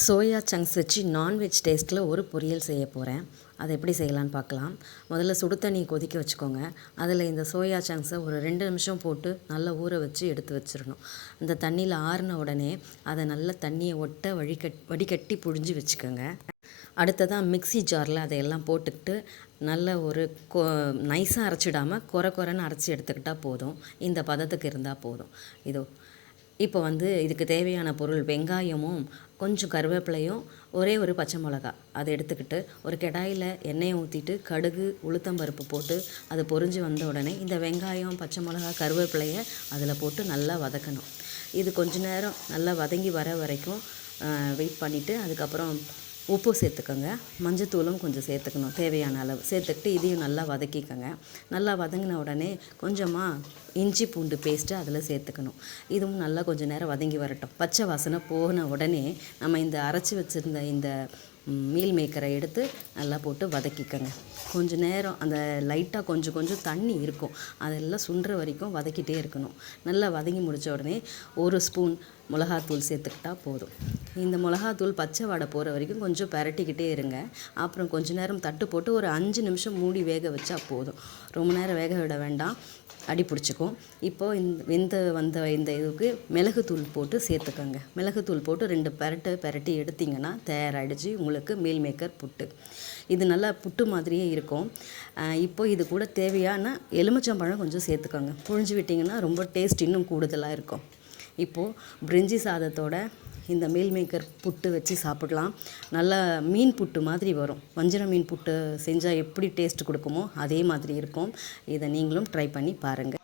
Soya chunks வச்சு non veg டேஸ்ட்டில் ஒரு பொரியல் செய்ய போகிறேன். அதை எப்படி செய்யலான்னு பார்க்கலாம். முதல்ல சுடு தண்ணி கொதிக்க வச்சுக்கோங்க. அதில் இந்த சோயா சங்க்ஸை ஒரு 2 நிமிஷம் போட்டு நல்லா ஊற வச்சு எடுத்து வச்சிடணும். அந்த தண்ணியில் ஆறின உடனே அதை நல்லா தண்ணியை ஒட்ட வடிகட்டி புழிஞ்சு வச்சுக்கோங்க. அடுத்ததாக மிக்ஸி ஜாரில் அதையெல்லாம் போட்டுக்கிட்டு நல்ல ஒரு நைஸாக அரைச்சிடாமல் குறைன்னு அரைச்சி எடுத்துக்கிட்டால் போதும். இந்த பதத்துக்கு இருந்தால் போதும். இப்போ இதுக்கு தேவையான பொருள் வெங்காயமும் கொஞ்சம் கருவேப்பிலையும் ஒரே ஒரு பச்சை மிளகா அதை எடுத்துக்கிட்டு ஒரு கடாயில் எண்ணெயை ஊற்றிட்டு கடுகு உளுத்தம்பருப்பு போட்டு அது பொரிஞ்சு வந்த உடனே இந்த வெங்காயம் பச்சை மிளகா கருவேப்பிலையை அதில் போட்டு நல்லா வதக்கணும். இது கொஞ்ச நேரம் நல்லா வதங்கி வர வரைக்கும் வெயிட் பண்ணிவிட்டு அதுக்கப்புறம் உப்பு சேர்த்துக்கோங்க. மஞ்சத்தூளும் கொஞ்சம் சேர்த்துக்கணும், தேவையான அளவு சேர்த்துக்கிட்டு இதையும் நல்லா வதக்கிக்கோங்க. நல்லா வதங்கின உடனே கொஞ்சமாக இஞ்சி பூண்டு பேஸ்ட்டு அதில் சேர்த்துக்கணும். இதுவும் நல்லா கொஞ்சம் நேரம் வதங்கி வரட்டும். பச்சை வாசனை போன உடனே நம்ம இந்த அரைச்சி வச்சுருந்த இந்த மீல் மேக்கரை எடுத்து நல்லா போட்டு வதக்கிக்கோங்க. கொஞ்சம் நேரம் அந்த லைட்டாக கொஞ்சம் தண்ணி இருக்கும், அதெல்லாம் சுண்டுற வரைக்கும் வதக்கிட்டே இருக்கணும். நல்லா வதங்கி முடித்த உடனே 1 ஸ்பூன் மிளகாத்தூள் சேர்த்துக்கிட்டா போதும். இந்த மிளகாத்தூள் பச்சை வாடை போகிற வரைக்கும் கொஞ்சம் பரட்டிக்கிட்டே இருங்க. அப்புறம் கொஞ்ச நேரம் தட்டு போட்டு ஒரு 5 நிமிஷம் மூடி வேக வச்சா போதும். ரொம்ப நேரம் வேக விட வேண்டாம், அடி பிடிச்சிக்கும். இப்போது இந்த இதுக்கு மிளகுத்தூள் போட்டு சேர்த்துக்கோங்க. மிளகுத்தூள் போட்டு 2 பரட்டி எடுத்திங்கன்னா தயாராகிடுச்சு உங்களுக்கு மீல் மேக்கர் புட்டு. இது நல்லா புட்டு மாதிரியே இருக்கும். இப்போ இது கூட தேவையான எலுமிச்சம்பழம் கொஞ்சம் சேர்த்துக்கோங்க. புழிஞ்சு விட்டிங்கன்னா ரொம்ப டேஸ்ட் இன்னும் கூடுதலாக இருக்கும். இப்போது பிரிஞ்சி சாதத்தோட இந்த மீல் மேக்கர் புட்டு வச்சு சாப்பிடலாம். நல்லா மீன் புட்டு மாதிரி வரும். வஞ்சர மீன் புட்டு செஞ்சால் எப்படி டேஸ்ட் கொடுக்குமோ அதே மாதிரி இருக்கும். இதை நீங்களும் ட்ரை பண்ணி பாருங்கள்.